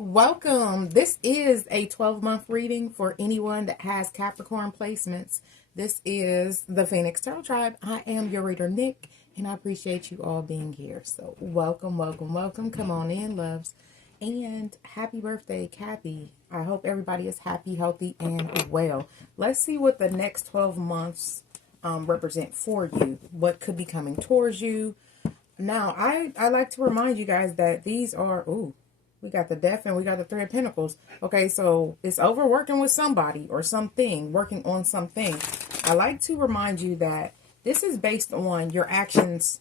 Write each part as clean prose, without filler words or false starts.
Welcome. This is a 12-month reading for anyone that has Capricorn placements. This is the Phoenix Tarot Tribe. I am your reader, Nicc, and I appreciate you all being here. So welcome, welcome, welcome. Come on in, loves. And happy birthday, Cappy. I hope everybody is happy, healthy, and well. Let's see what the next 12 months represent for you. What could be coming towards you. Now, I like to remind you guys that these are... we got the Death and we got the Three of Pentacles. Okay, so it's over working with somebody or something, working on something. I like to remind you that this is based on your actions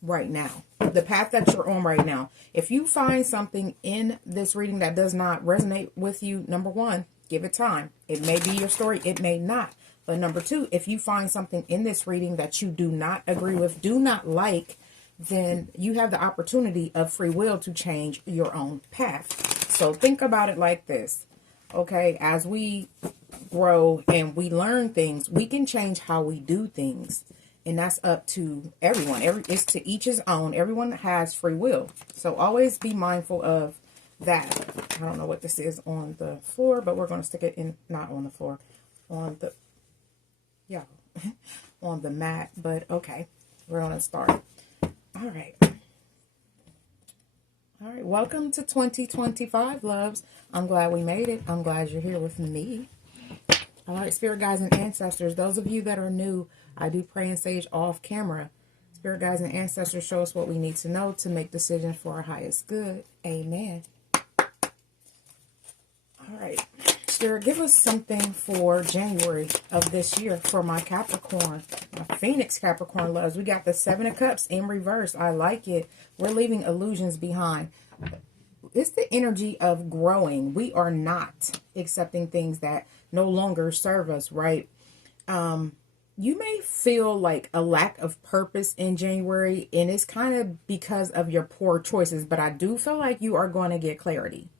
right now, the path that you're on right now. If you find something in this reading that does not resonate with you, number one, give it time. It may be your story, it may not. But number two, if you find something in this reading that you do not agree with, do not like, then you have the opportunity of free will to change your own path. So think about it like this. Okay, as we grow and we learn things, we can change how we do things. And that's up to everyone. It's to each his own. Everyone has free will. So always be mindful of that. I don't know what this is on the floor, but we're going to stick it in, not on the floor, on the, yeah, on the mat. But okay, we're going to start. All right. All right. Welcome to 2025, loves. I'm glad we made it. I'm glad you're here with me. All right, spirit guides and ancestors. Those of you that are new, I do pray and sage off camera. Spirit guides and ancestors show us what we need to know to make decisions for our highest good. Amen. All right. Spirit, give us something for January of this year for my Capricorn, my Phoenix Capricorn loves. We got the Seven of Cups in reverse. I like it. We're leaving illusions behind. It's the energy of growing. We are not accepting things that no longer serve us, right? You may feel like a lack of purpose in January, and it's kind of because of your poor choices, but I do feel like you are going to get clarity.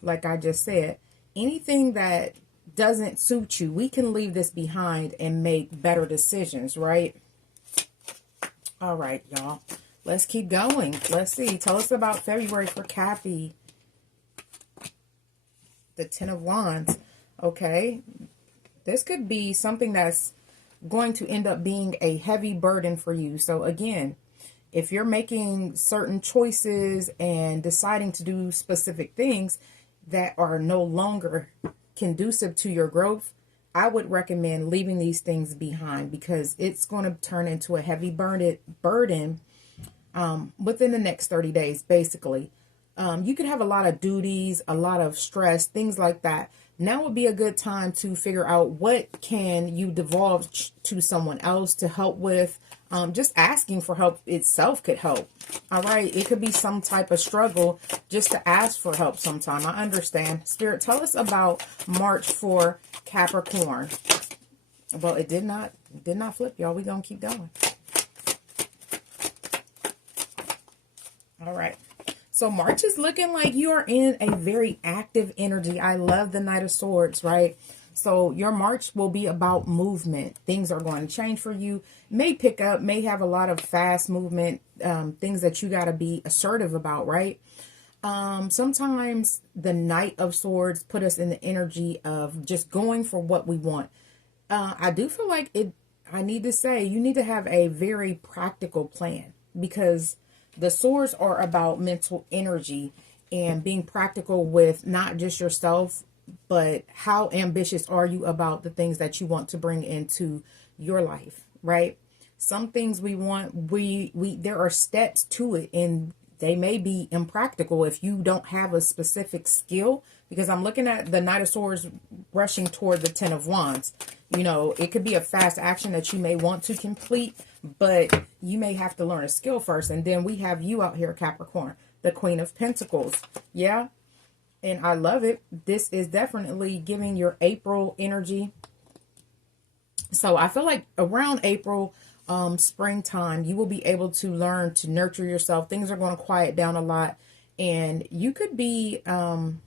Like I just said, anything that doesn't suit you, we can leave this behind and make better decisions, right? All right, y'all. Let's keep going. Let's see. Tell us about February for Cappy. The Ten of Wands. Okay. This could be something that's going to end up being a heavy burden for you. So again, if you're making certain choices and deciding to do specific things that are no longer conducive to your growth, I would recommend leaving these things behind because it's going to turn into a heavy burden within the next 30 days, basically. You could have a lot of duties, a lot of stress, things like that. Now would be a good time to figure out what can you divulge to someone else to help with. Just asking for help itself could help. All right. It could be some type of struggle just to ask for help sometime. I understand. Spirit, tell us about March for Capricorn. Well, it did not flip, y'all. We're going to keep going. All right. So March is looking like you are in a very active energy. I love the Knight of Swords, right? So your March will be about movement. Things are going to change for you. May pick up, may have a lot of fast movement, things that you got to be assertive about, right? Sometimes the Knight of Swords put us in the energy of just going for what we want. I do feel like I need to say, you need to have a very practical plan because the swords are about mental energy and being practical with not just yourself, but how ambitious are you about the things that you want to bring into your life, right? Some things we want, there are steps to it, and they may be impractical if you don't have a specific skill, because I'm looking at the Knight of Swords rushing toward the Ten of Wands. You know, it could be a fast action that you may want to complete, but you may have to learn a skill first. And then we have you out here, Capricorn, the Queen of Pentacles. Yeah. And I love it. This is definitely giving your April energy. So I feel like around April, springtime, you will be able to learn to nurture yourself. Things are going to quiet down a lot. And you could be in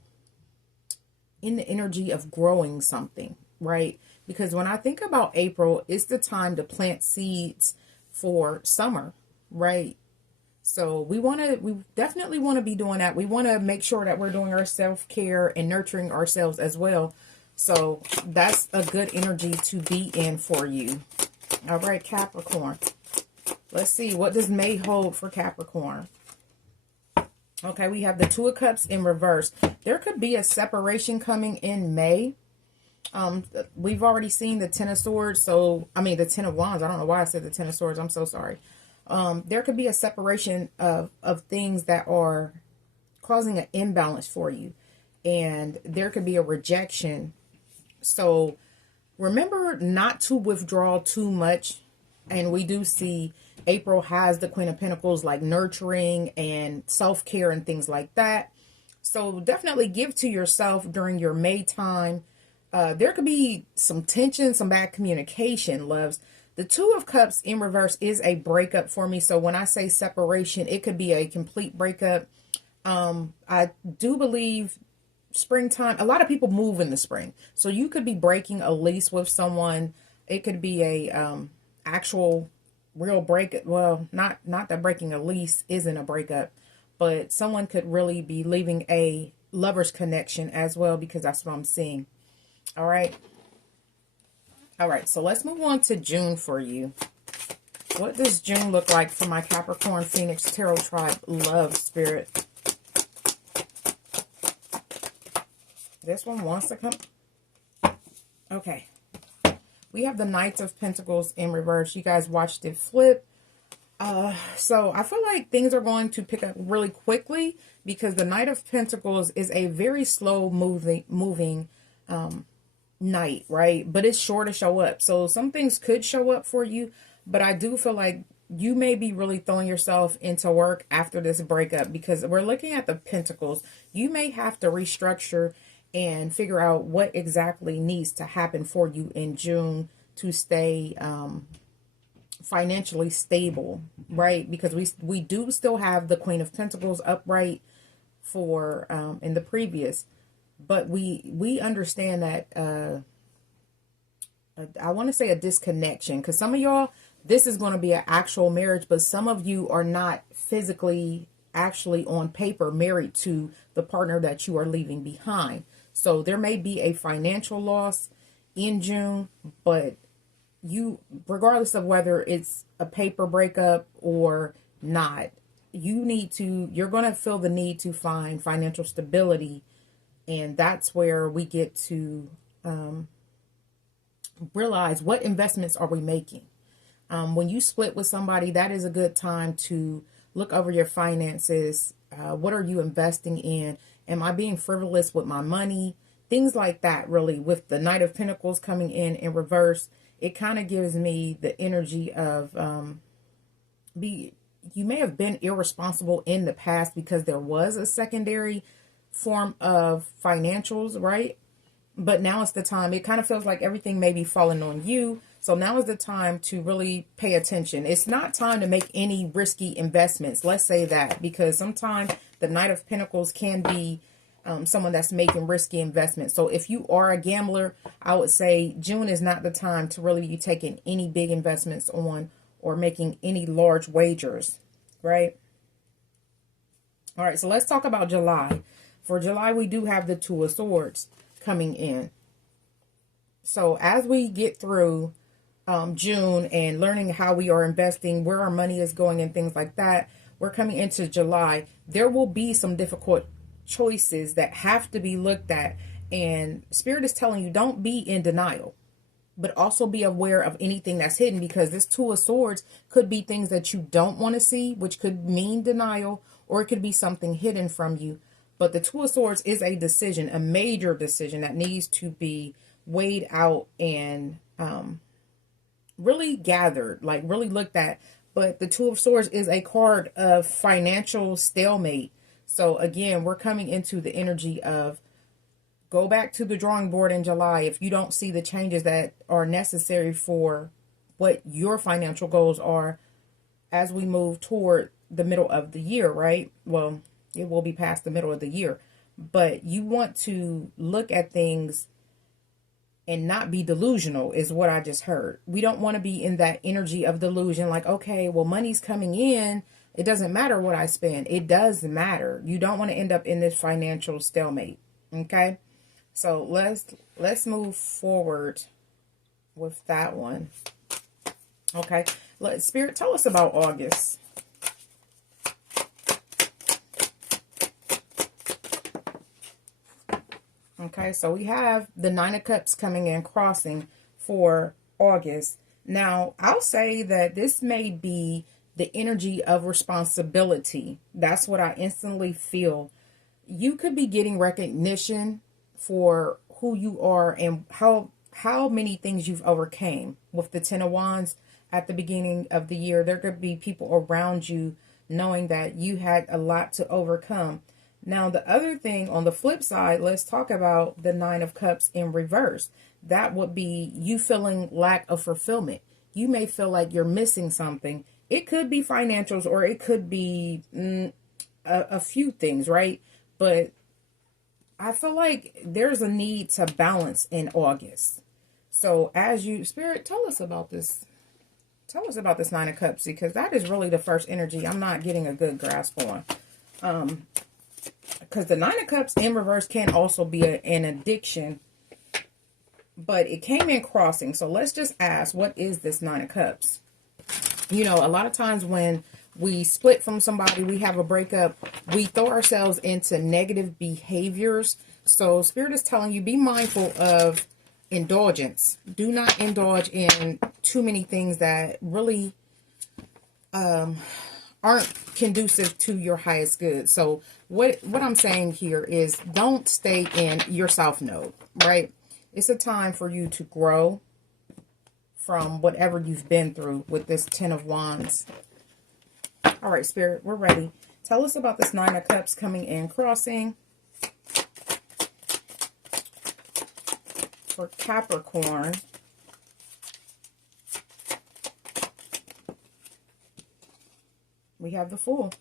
the energy of growing something, right? Because when I think about April, it's the time to plant seeds for summer, right? So we definitely want to be doing that. We want to make sure that we're doing our self-care and nurturing ourselves as well. So that's a good energy to be in for you. All right, Capricorn. Let's see, what does May hold for Capricorn? Okay, we have the Two of Cups in reverse. There could be a separation coming in May. We've already seen the Ten of Swords. So, I mean, the Ten of Wands. I don't know why I said the Ten of Swords. I'm so sorry. There could be a separation of things that are causing an imbalance for you. And there could be a rejection. So, remember not to withdraw too much. And we do see April has the Queen of Pentacles, like nurturing and self-care and things like that. So definitely give to yourself during your May time. There could be some tension, some bad communication, loves. The Two of Cups in reverse is a breakup for me. So when I say separation, it could be a complete breakup. I do believe springtime, a lot of people move in the spring. So you could be breaking a lease with someone. It could be a actual real breakup. Well, not that breaking a lease isn't a breakup, but someone could really be leaving a lover's connection as well, because that's what I'm seeing. All right. All right. So let's move on to June for you. What does June look like for my Capricorn Phoenix Tarot Tribe love spirit? This one wants to come. Okay. We have the Knight of Pentacles in reverse. You guys watched it flip. So I feel like things are going to pick up really quickly, because the Knight of Pentacles is a very slow moving knight, right? But it's sure to show up. So some things could show up for you, but I do feel like you may be really throwing yourself into work after this breakup, because we're looking at the Pentacles. You may have to restructure and figure out what exactly needs to happen for you in June to stay financially stable, right? Because we do still have the Queen of Pentacles upright for in the previous, but we understand that I want to say a disconnection, because some of y'all, this is going to be an actual marriage, but some of you are not physically actually on paper married to the partner that you are leaving behind. So there may be a financial loss in June, but you, regardless of whether it's a paper breakup or not, you're going to feel the need to find financial stability. And that's where we get to realize, what investments are we making? When you split with somebody, that is a good time to look over your finances. What are you investing in? Am I being frivolous with my money? Things like that, really. With the Knight of Pentacles coming in reverse, it kind of gives me the energy of you may have been irresponsible in the past because there was a secondary form of financials, right? But now it's the time. It kind of feels like everything may be falling on you. So now is the time to really pay attention. It's not time to make any risky investments. Let's say that, because sometimes the Knight of Pentacles can be someone that's making risky investments. So if you are a gambler, I would say June is not the time to really be taking any big investments on or making any large wagers, right? All right, so let's talk about July. For July, we do have the Two of Swords coming in. So as we get through June and learning how we are investing, where our money is going and things like that, we're coming into July. There will be some difficult choices that have to be looked at, and Spirit is telling you, don't be in denial, but also be aware of anything that's hidden, because this Two of Swords could be things that you don't want to see, which could mean denial, or it could be something hidden from you. But the Two of Swords is a decision, a major decision that needs to be weighed out and really gathered, like really looked at. But the Two of Swords is a card of financial stalemate. So again, we're coming into the energy of go back to the drawing board in July if you don't see the changes that are necessary for what your financial goals are as we move toward the middle of the year, right? Well, it will be past the middle of the year, but you want to look at things and not be delusional is what I just heard. We don't want to be in that energy of delusion, like, okay, well, money's coming in It doesn't matter what I spend. It does matter. You don't want to end up in this financial stalemate. Okay? So let's move forward with that one. Okay? Spirit, tell us about August. Okay, so we have the Nine of Cups coming in, crossing for August. Now, I'll say that this may be the energy of responsibility. That's what I instantly feel. You could be getting recognition for who you are and how many things you've overcame. With the Ten of Wands at the beginning of the year, there could be people around you knowing that you had a lot to overcome. Now, the other thing on the flip side, let's talk about the Nine of Cups in reverse. That would be you feeling lack of fulfillment. You may feel like you're missing something. It could be financials, or it could be a few things, right? But I feel like there's a need to balance in August. So as you, Spirit, tell us about this. Tell us about this Nine of Cups, because that is really the first energy I'm not getting a good grasp on. Because the Nine of Cups in reverse can also be an addiction, but it came in crossing. So let's just ask, what is this Nine of Cups? You know, a lot of times when we split from somebody, we have a breakup, we throw ourselves into negative behaviors. So Spirit is telling you, be mindful of indulgence. Do not indulge in too many things that really aren't conducive to your highest good. So what I'm saying here is, don't stay in your south node, right? It's a time for you to grow from whatever you've been through with this Ten of Wands. All right, Spirit, we're ready. Tell us about this Nine of Cups coming in, crossing for Capricorn. We have the Fool.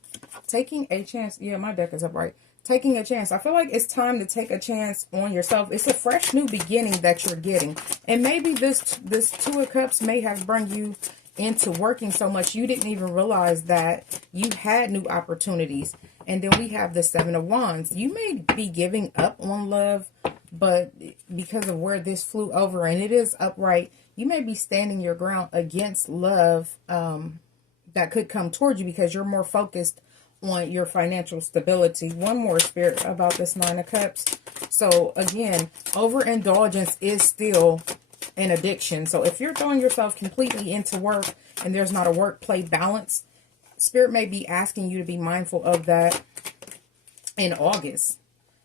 Taking a chance. Yeah, my deck is upright. Taking a chance. I feel like it's time to take a chance on yourself. It's a fresh new beginning that you're getting. And maybe this Two of Cups may have brought you into working so much you didn't even realize that you had new opportunities. And then we have the Seven of Wands. You may be giving up on love, but because of where this flew over, and it is upright, you may be standing your ground against love that could come towards you because you're more focused on your financial stability. One more, Spirit, about this Nine of Cups. So again, overindulgence is still an addiction. So if you're throwing yourself completely into work and there's not a work-play balance, Spirit may be asking you to be mindful of that in August.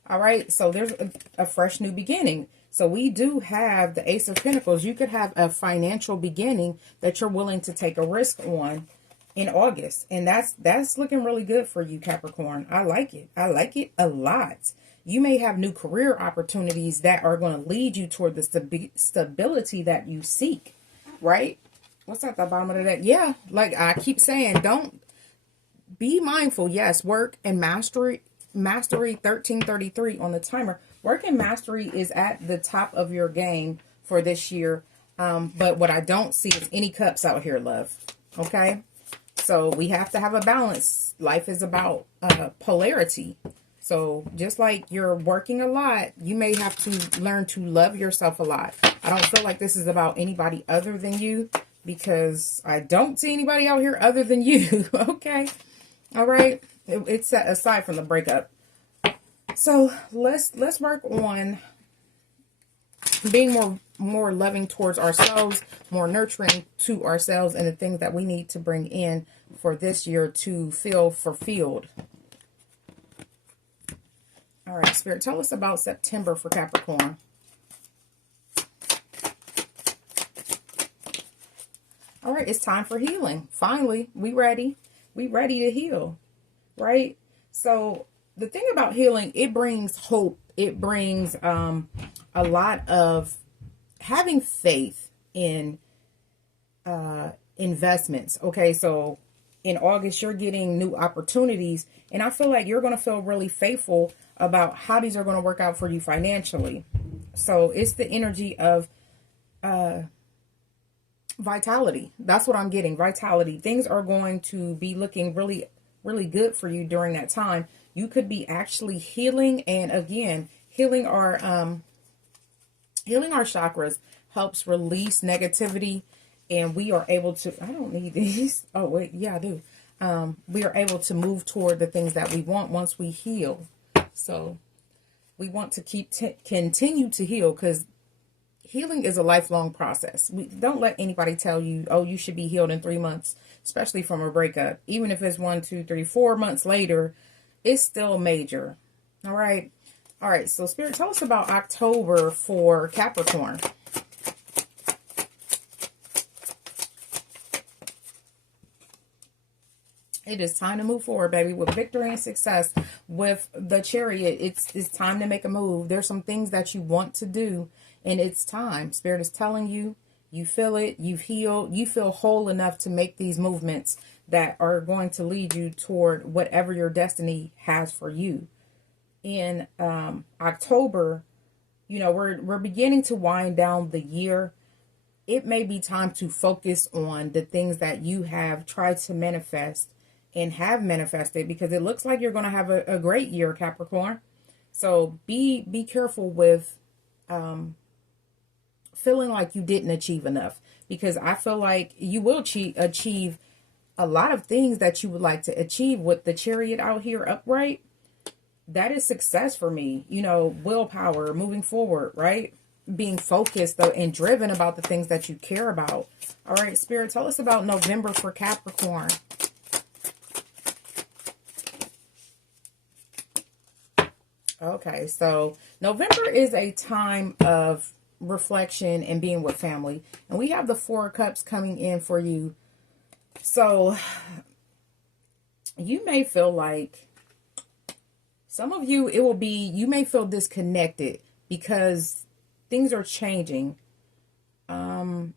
All right, so there's a fresh new beginning. So we do have the Ace of Pentacles. You could have a financial beginning that you're willing to take a risk on in August. And that's looking really good for you, Capricorn. I like it. I like it a lot. You may have new career opportunities that are going to lead you toward the stability that you seek, right? What's at the bottom of the deck? Yeah, like I keep saying, don't be mindful. Yes, work and mastery 1333 on the timer. Work and mastery is at the top of your game for this year. But what I don't see is any cups out here, love. Okay? So we have to have a balance. Life is about polarity. So just like you're working a lot, you may have to learn to love yourself a lot. I don't feel like this is about anybody other than you, because I don't see anybody out here other than you. Okay? All right? It's set aside from the breakup. So let's work on being more loving towards ourselves, more nurturing to ourselves, and the things that we need to bring in for this year to feel fulfilled. All right, Spirit, tell us about September for Capricorn. All right, it's time for healing. Finally, we ready. We ready to heal, right? So the thing about healing, it brings hope. It brings a lot of having faith in investments. Okay, so in August, you're getting new opportunities, and I feel like you're going to feel really faithful about how these are going to work out for you financially. So it's the energy of vitality. That's what I'm getting. Vitality. Things are going to be looking really really good for you during that time. You could be actually healing, and again, healing our chakras helps release negativity, and we are able to, I don't need these. Oh, wait, yeah, I do. We are able to move toward the things that we want once we heal. So we want to continue to heal, because healing is a lifelong process. We don't let anybody tell you, oh, you should be healed in 3 months, especially from a breakup. Even if it's 1, 2, 3, 4 months later, it's still major. All right. All right. So Spirit, tell us about October for Capricorn. It is time to move forward, baby, with victory and success. With the Chariot, it's time to make a move. There's some things that you want to do, and it's time. Spirit is telling you, you feel it, you've healed, you feel whole enough to make these movements that are going to lead you toward whatever your destiny has for you. In October, you know, we're beginning to wind down the year. It may be time to focus on the things that you have tried to manifest and have manifested, because it looks like you're going to have a great year, Capricorn. So be careful with feeling like you didn't achieve enough, because I feel like you will achieve a lot of things that you would like to achieve. With the Chariot out here upright, that is success for me. You know, willpower, moving forward, right? Being focused though and driven about the things that you care about. All right, Spirit, tell us about November for Capricorn. Okay, so November is a time of reflection and being with family. And we have the Four of Cups coming in for you. So you may feel like, some of you, it will be, you may feel disconnected because things are changing. The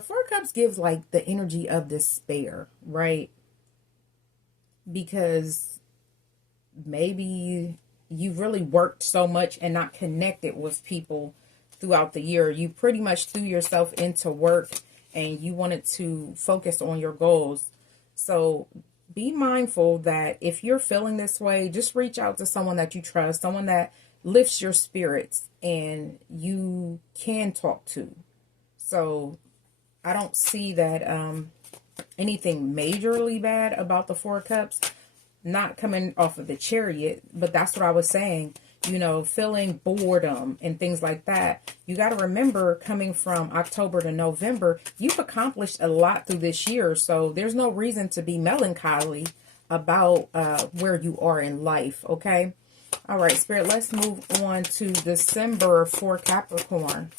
Four of Cups gives like the energy of despair, right? Because maybe you've really worked so much and not connected with people throughout the year. You pretty much threw yourself into work and you wanted to focus on your goals. So be mindful that if you're feeling this way, just reach out to someone that you trust, someone that lifts your spirits and you can talk to. So I don't see that anything majorly bad about the Four of Cups. Not coming off of the Chariot, but that's what I was saying, you know, feeling boredom and things like that. You got to remember, coming from October to November, you've accomplished a lot through this year. So there's no reason to be melancholy about where you are in life. Okay. All right, Spirit, let's move on to December for Capricorn.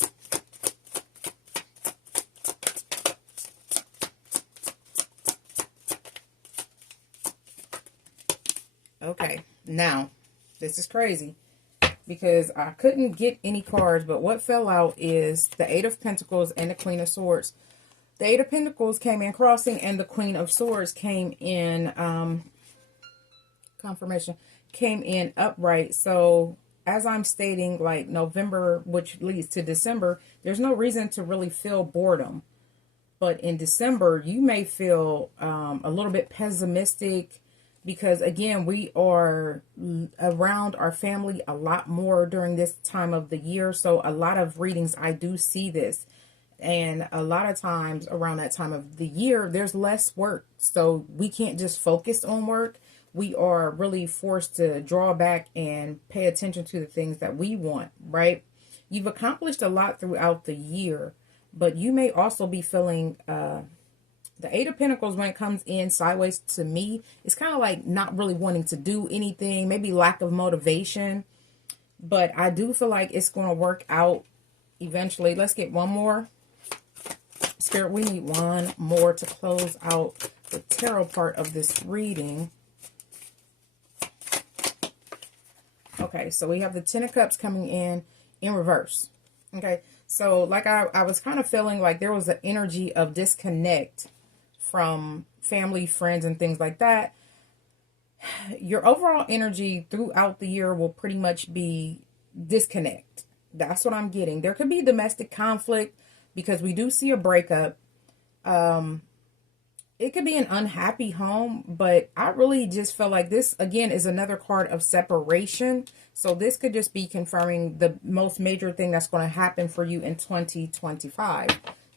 Okay, now, this is crazy because I couldn't get any cards, but what fell out is the Eight of Pentacles and the Queen of Swords. The Eight of Pentacles came in crossing and the Queen of Swords came in, confirmation, came in upright. So as I'm stating, like November, which leads to December, there's no reason to really feel boredom. But in December, you may feel a little bit pessimistic, because again, we are around our family a lot more during this time of the year. So a lot of readings, I do see this. And a lot of times around that time of the year, there's less work. So we can't just focus on work. We are really forced to draw back and pay attention to the things that we want, right? You've accomplished a lot throughout the year, but you may also be feeling the Eight of Pentacles, when it comes in sideways to me, it's kind of like not really wanting to do anything, maybe lack of motivation. But I do feel like it's going to work out eventually. Let's get one more. Spirit, we need one more to close out the tarot part of this reading. Okay, so we have the Ten of Cups coming in reverse. Okay, so like I was kind of feeling like there was an energy of disconnect from family, friends, and things like that. Your overall energy throughout the year will pretty much be disconnect. That's what I'm getting. There could be domestic conflict because we do see a breakup. it could be an unhappy home, but I really just feel like this, again, is another card of separation. So this could just be confirming the most major thing that's going to happen for you in 2025.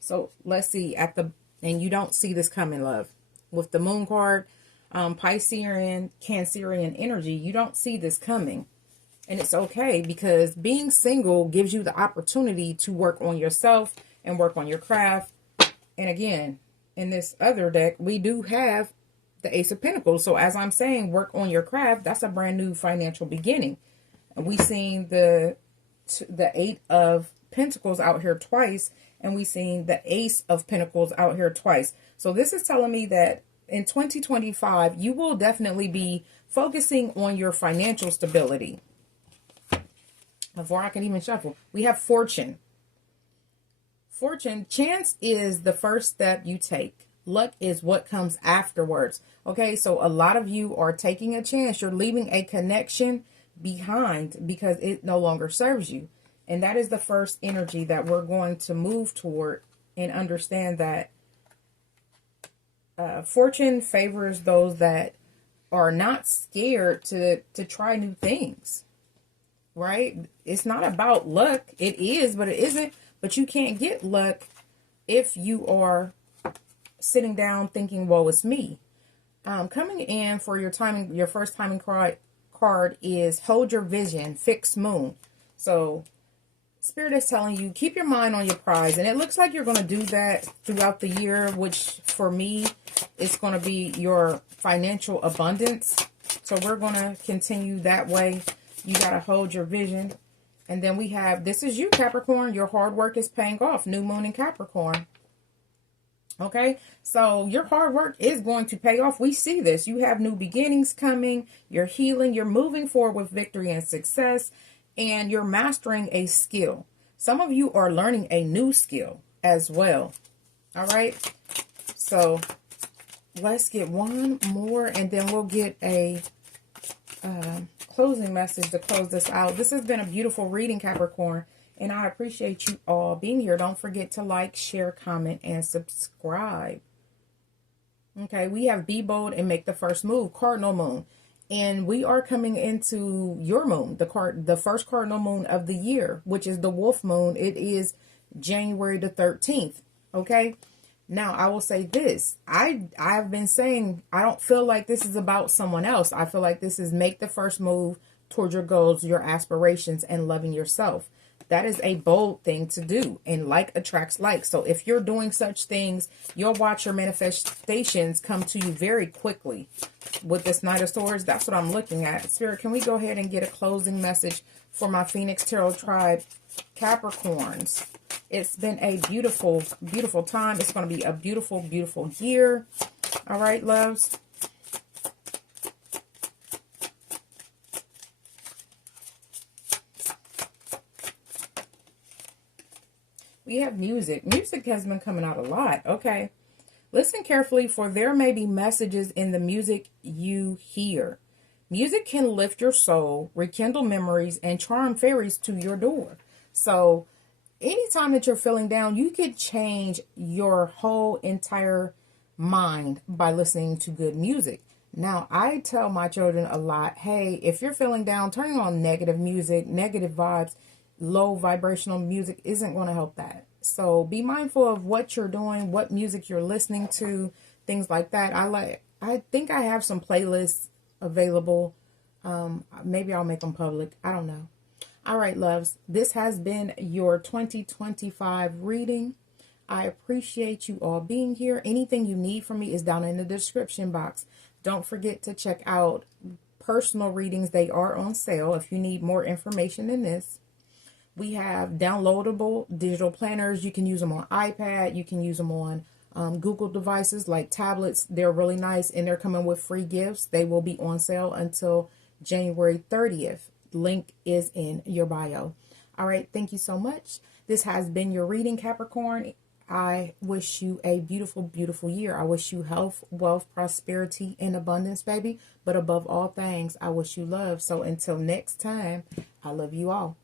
So let's see and you don't see this coming, love. With the moon card, Piscean, Cancerian energy, you don't see this coming. And it's okay, because being single gives you the opportunity to work on yourself and work on your craft. And again, in this other deck, we do have the Ace of Pentacles. So as I'm saying, work on your craft. That's a brand new financial beginning. And we seen the Eight of Pentacles out here twice. And we seen the Ace of Pentacles out here twice. So this is telling me that in 2025, you will definitely be focusing on your financial stability. Before I can even shuffle, we have Fortune. Fortune, chance is the first step you take. Luck is what comes afterwards. Okay, so a lot of you are taking a chance. You're leaving a connection behind because it no longer serves you. And that is the first energy that we're going to move toward, and understand that fortune favors those that are not scared to try new things. Right? It's not about luck. It is, but it isn't. But you can't get luck if you are sitting down thinking, "Woe is me." Coming in for your timing, your first timing card is Hold Your Vision, Fixed Moon. So Spirit is telling you, keep your mind on your prize. And it looks like you're going to do that throughout the year, which for me, it's going to be your financial abundance. So we're going to continue that way. You got to hold your vision. And then we have, this is you, Capricorn. Your hard work is paying off. New moon in Capricorn. Okay, so your hard work is going to pay off. We see this. You have new beginnings coming. You're healing. You're moving forward with victory and success. And you're mastering a skill. Some of you are learning a new skill as well. All right, so let's get one more, and then we'll get a closing message to close this out. This has been a beautiful reading, Capricorn, and I appreciate you all being here. Don't forget to like, share, comment, and subscribe. Okay, we have Be Bold and Make the First Move, Cardinal Moon. And we are coming into your moon, the first cardinal moon of the year, which is the Wolf Moon. It is January the 13th. Okay. Now, I will say this. I've been saying, I don't feel like this is about someone else. I feel like this is make the first move towards your goals, your aspirations, and loving yourself. That is a bold thing to do, and like attracts like. So if you're doing such things, you'll watch your manifestations come to you very quickly. With this Knight of Swords, that's what I'm looking at. Spirit, can we go ahead and get a closing message for my Phoenix Tarot Tribe Capricorns? It's been a beautiful, beautiful time. It's going to be a beautiful, beautiful year. All right, loves. We have music. Music has been coming out a lot. Okay. Listen carefully, for there may be messages in the music you hear. Music can lift your soul, rekindle memories, and charm fairies to your door. So anytime that you're feeling down, you could change your whole entire mind by listening to good music. Now, I tell my children a lot, hey, if you're feeling down, turning on negative music, negative vibes, low vibrational music isn't going to help that. So be mindful of what you're doing, what music you're listening to, things like that. I think I have some playlists available. Maybe I'll make them public. I don't know. All right, loves. This has been your 2025 reading. I appreciate you all being here. Anything you need from me is down in the description box. Don't forget to check out personal readings. They are on sale if you need more information than this. We have downloadable digital planners. You can use them on iPad. You can use them on Google devices like tablets. They're really nice, and they're coming with free gifts. They will be on sale until January 30th. Link is in your bio. All right. Thank you so much. This has been your reading, Capricorn. I wish you a beautiful, beautiful year. I wish you health, wealth, prosperity, and abundance, baby. But above all things, I wish you love. So until next time, I love you all.